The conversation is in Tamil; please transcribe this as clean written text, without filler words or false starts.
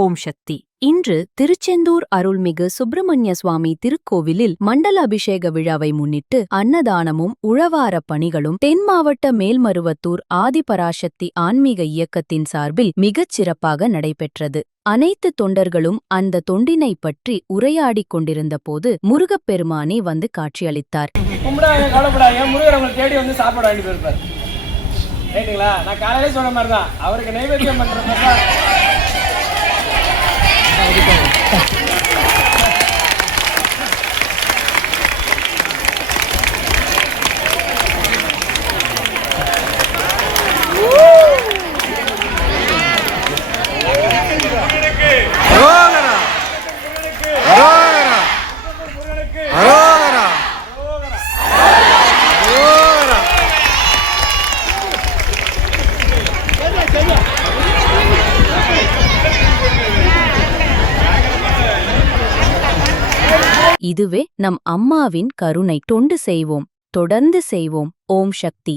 ஓம் சக்தி. இன்று திருச்செந்தூர் அருள்மிகு சுப்பிரமணிய சுவாமி திருக்கோவிலில் மண்டல அபிஷேக விழாவை முன்னிட்டு அன்னதானமும் உழவாரப் பணிகளும் தென் மாவட்ட மேல்மருவத்தூர் ஆதிபராசக்தி ஆன்மீக இயக்கத்தின் சார்பில் மிகச் சிறப்பாக நடைபெற்றது. அனைத்து தொண்டர்களும் அந்த தொண்டினை பற்றி உரையாடிக் கொண்டிருந்த போது முருகப்பெருமானே வந்து காட்சியளித்தார். நான் காலையிலே சொன்ன மாதிரி தான் அவருக்கு நைவேத்தியம் பண்ற இதுவே நம் அம்மாவின் கருணை. தொண்டு செய்வோம், தொடர்ந்து செய்வோம். ஓம் சக்தி.